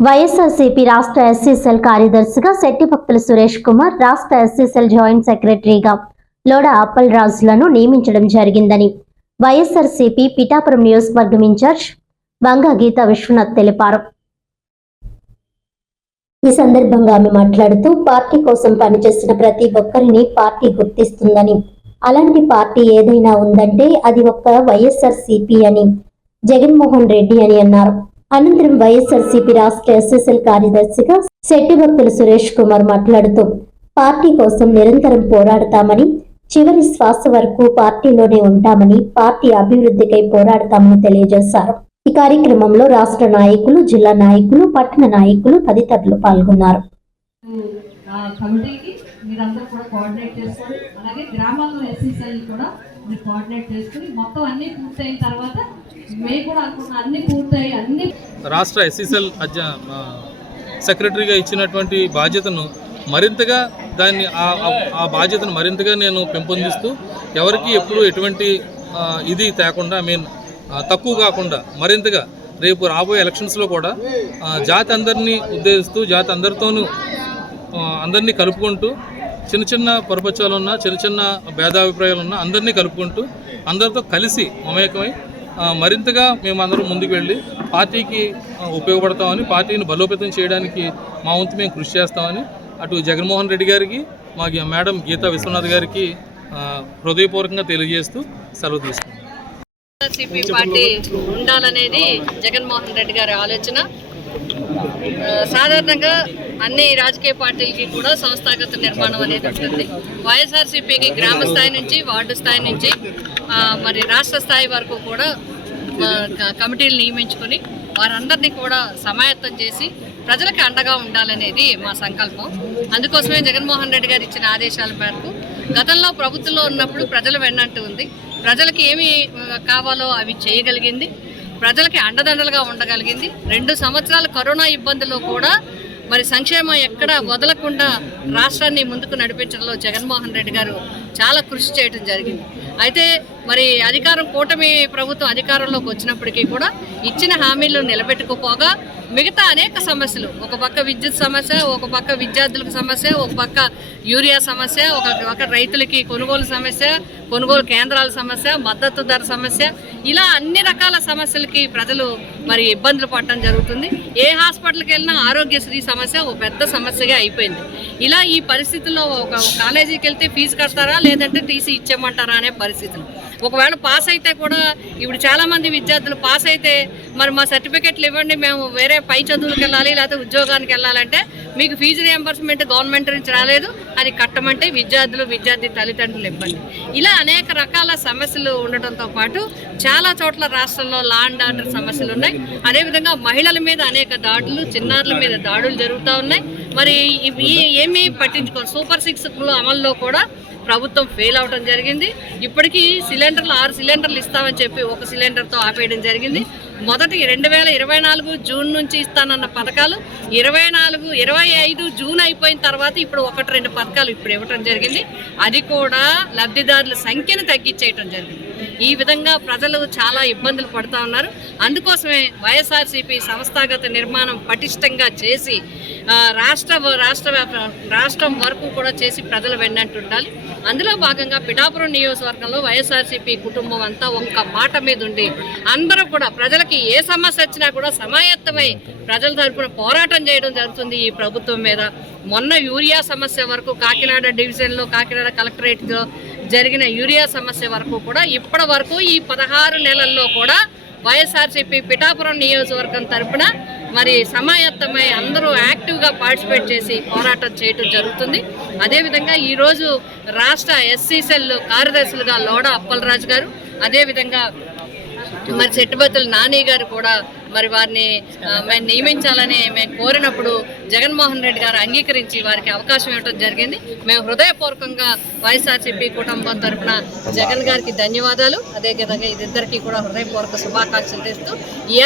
వైఎస్ఆర్సీపీ రాష్ట్ర SC cell కార్యదర్శిగా శెట్టిభక్తుల సురేష్ కుమార్, రాష్ట్ర ఎస్సీ సెల్ జాయింట్ సెక్రటరీగా లోడ అప్పల్ రాజులను నియమించడం జరిగిందని వైఎస్ఆర్సీపీ పిఠాపురం నియోజకవర్గం ఇన్ఛార్జ్ వంగ గీతా విశ్వనాథ్ తెలిపారు. ఈ సందర్భంగా ఆమె మాట్లాడుతూ పార్టీ కోసం పనిచేసిన ప్రతి ఒక్కరిని పార్టీ గుర్తిస్తుందని, అలాంటి పార్టీ ఏదైనా ఉందంటే అది ఒక్క వైఎస్ఆర్సీపీ అని జగన్మోహన్ రెడ్డి అని అన్నారు. అనంతరం వైఎస్ఆర్సీపీ రాష్ట్ర ఎస్ఎస్ఎల్ కార్యదర్శిగా శెట్టిభక్తుల సురేష్ కుమార్ మాట్లాడుతూ పార్టీ కోసం నిరంతరం పోరాడతామని, చివరి శ్వాస వరకు పార్టీలోనే ఉంటామని, పార్టీ అభివృద్ధికై పోరాడతామని తెలియజేశారు. ఈ కార్యక్రమంలో రాష్ట్ర నాయకులు, జిల్లా నాయకులు, పట్టణ నాయకులు తదితరులు పాల్గొన్నారు. మీరందరూ కూడా కోఆర్డినేట్ చేసుకొని, అలాగే గ్రామాల్లో ఎస్సీసీఎల్ కూడా మీరు కోఆర్డినేట్ చేసుకుని మొత్తం అన్ని పూర్తయిన తర్వాత మేము కూడా అనుకున్న అన్ని పూర్తయి అన్ని రాష్ట్ర ఎస్సీసీఎల్ సెక్రటరీగా ఇచ్చినటువంటి బాధ్యతను మరింతగా ఆ బాధ్యతను మరింతగా నేను పెంపొందిస్తూ ఎవరికి ఎప్పుడు ఎటువంటి ఇది తేకుండా తక్కువ కాకుండా మరింతగా రేపు రాబోయే ఎలక్షన్స్లో కూడా జాతి అందరినీ ఉద్దేశిస్తూ జాతి అందరితోనూ అందరినీ కలుపుకుంటూ చిన్న చిన్న పొరపచ్చాలు ఉన్నా, చిన్న చిన్న భేదాభిప్రాయాలు ఉన్నా అందరినీ కలుపుకుంటూ అందరితో కలిసి మమేకమై మరింతగా మేమందరం ముందుకు వెళ్ళి పార్టీకి ఉపయోగపడతామని, పార్టీని బలోపేతం చేయడానికి మా వంతు మేము కృషి చేస్తామని అటు జగన్మోహన్ రెడ్డి గారికి, మా మేడం గీతా విశ్వనాథ్ గారికి హృదయపూర్వకంగా తెలియజేస్తూ సెలవు తీసుకున్నాం. వైఎస్ఆర్సీపీ పార్టీ ఉండాలనేది జగన్మోహన్ రెడ్డి గారి ఆలోచన. సాధారణంగా అన్ని రాజకీయ పార్టీలకి కూడా సంస్థాగత నిర్మాణం అనేది ఉంటుంది. వైఎస్ఆర్సీపీకి గ్రామ స్థాయి నుంచి, వార్డు స్థాయి నుంచి మరి రాష్ట్ర స్థాయి వరకు కూడా కమిటీలు నియమించుకొని వారందరినీ కూడా సమాయత్తం చేసి ప్రజలకు అండగా ఉండాలనేది మా సంకల్పం. అందుకోసమే జగన్మోహన్ రెడ్డి గారు ఇచ్చిన ఆదేశాల మేరకు గతంలో ప్రభుత్వంలో ఉన్నప్పుడు ప్రజల వెన్నంటూ ఉంది. ప్రజలకు ఏమి కావాలో అవి చేయగలిగింది, ప్రజలకి అండదండలుగా ఉండగలిగింది. 2 సంవత్సరాల కరోనా ఇబ్బందుల్లో కూడా మరి సంక్షేమం ఎక్కడ వదలకుండా రాష్ట్రాన్ని ముందుకు నడిపించడంలో జగన్మోహన్ రెడ్డి గారు చాలా కృషి చేయడం జరిగింది. అయితే మరి కూటమి ప్రభుత్వం అధికారంలోకి వచ్చినప్పటికీ కూడా ఇచ్చిన హామీలు నిలబెట్టుకోపోగా మిగతా అనేక సమస్యలు, ఒక పక్క విద్యుత్ సమస్య, ఒక పక్క విద్యార్థులకు సమస్య, ఒక పక్క యూరియా సమస్య, ఒక పక్క రైతులకి కొనుగోలు సమస్య, కొనుగోలు కేంద్రాల సమస్య, మద్దతు ధర సమస్య, ఇలా అన్ని రకాల సమస్యలకి ప్రజలు మరి ఇబ్బందులు పడటం జరుగుతుంది. ఏ హాస్పిటల్కి వెళ్ళినా ఆరోగ్యశ్రీ సమస్య ఒక పెద్ద సమస్యగా అయిపోయింది. ఇలా ఈ పరిస్థితుల్లో ఒక కాలేజీకి వెళ్తే ఫీజు కడతారా లేదంటే తీసి ఇచ్చేయమంటారా అనే పరిస్థితులు. ఒకవేళ పాస్ అయితే కూడా ఇప్పుడు చాలామంది విద్యార్థులు పాస్ అయితే మరి మా సర్టిఫికెట్లు ఇవ్వండి, మేము వేరే పై చదువులకు వెళ్ళాలి లేకపోతే ఉద్యోగానికి వెళ్ళాలంటే మీకు ఫీజు రియంబర్స్మెంట్ గవర్నమెంట్ నుంచి రాలేదు, అది కట్టమంటే విద్యార్థి తల్లిదండ్రులు ఇబ్బంది. ఇలా అనేక రకాల సమస్యలు ఉండటంతో పాటు చాలా చోట్ల రాష్ట్రంలో లా అండ్ ఆర్డర్ సమస్యలు ఉన్నాయి. అదేవిధంగా మహిళల మీద అనేక దాడులు, చిన్నారుల మీద దాడులు జరుగుతూ ఉన్నాయి. మరి ఏమీ పట్టించుకోరు. సూపర్ 6 అమల్లో కూడా ప్రభుత్వం ఫెయిల్ అవడం జరిగింది. ఇప్పటికీ 6 సిలిండర్లు ఇస్తామని చెప్పి 1 సిలిండర్తో ఆపేయడం జరిగింది. మొదటి 2024 జూన్ నుంచి ఇస్తానన్న పథకాలు 25 జూన్ అయిపోయిన తర్వాత ఇప్పుడు 1-2 పథకాలు ఇప్పుడు ఇవ్వటం జరిగింది. అది కూడా లబ్ధిదారుల సంఖ్యను తగ్గించేయటం జరిగింది. ఈ విధంగా ప్రజలు చాలా ఇబ్బందులు పడుతూ ఉన్నారు. అందుకోసమే వైఎస్ఆర్సీపీ సంస్థాగత నిర్మాణం పటిష్టంగా చేసి రాష్ట్రం వరకు కూడా చేసి ప్రజలు వెన్నంటూ ఉండాలి. అందులో భాగంగా పిఠాపురం నియోజకవర్గంలో వైఎస్ఆర్సీపీ కుటుంబం అంతా ఒక్క మాట మీద ఉండి అందరూ కూడా ప్రజలకి ఏ సమస్య వచ్చినా కూడా సమాయత్తమై ప్రజల తరపున పోరాటం చేయడం జరుగుతుంది ఈ ప్రభుత్వం మీద. మొన్న యూరియా సమస్య వరకు కాకినాడ డివిజన్లో, కాకినాడ కలెక్టరేట్లో జరిగిన యూరియా సమస్య వరకు కూడా ఇప్పటి వరకు ఈ 16 నెలల్లో కూడా వైఎస్ఆర్సీపీ పిఠాపురం నియోజకవర్గం తరపున మరి సమాయత్తమై అందరూ యాక్టివ్గా పార్టిసిపేట్ చేసి పోరాటం చేయడం జరుగుతుంది. అదేవిధంగా ఈరోజు రాష్ట్ర ఎస్సీసెల్ కార్యదర్శులుగా లోడ అప్పల్ రాజు గారు, అదేవిధంగా మరి శెట్టిభక్తుల నాని గారు కూడా మరి వారిని మేము నియమించాలని మేము కోరినప్పుడు జగన్మోహన్ రెడ్డి గారు అంగీకరించి వారికి అవకాశం ఇవ్వడం జరిగింది. మేము హృదయపూర్వకంగా వైఎస్ఆర్సీపీ కుటుంబం తరఫున జగన్ గారికి ధన్యవాదాలు, అదేవిధంగా ఇద్దరికీ కూడా హృదయపూర్వక శుభాకాంక్షలు తెస్తూ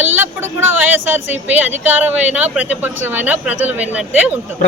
ఎల్లప్పుడూ కూడా వైఎస్ఆర్సీపీ అధికారమైన ప్రతిపక్షమైన ప్రజలు వెన్నంటే ఉంటుంది.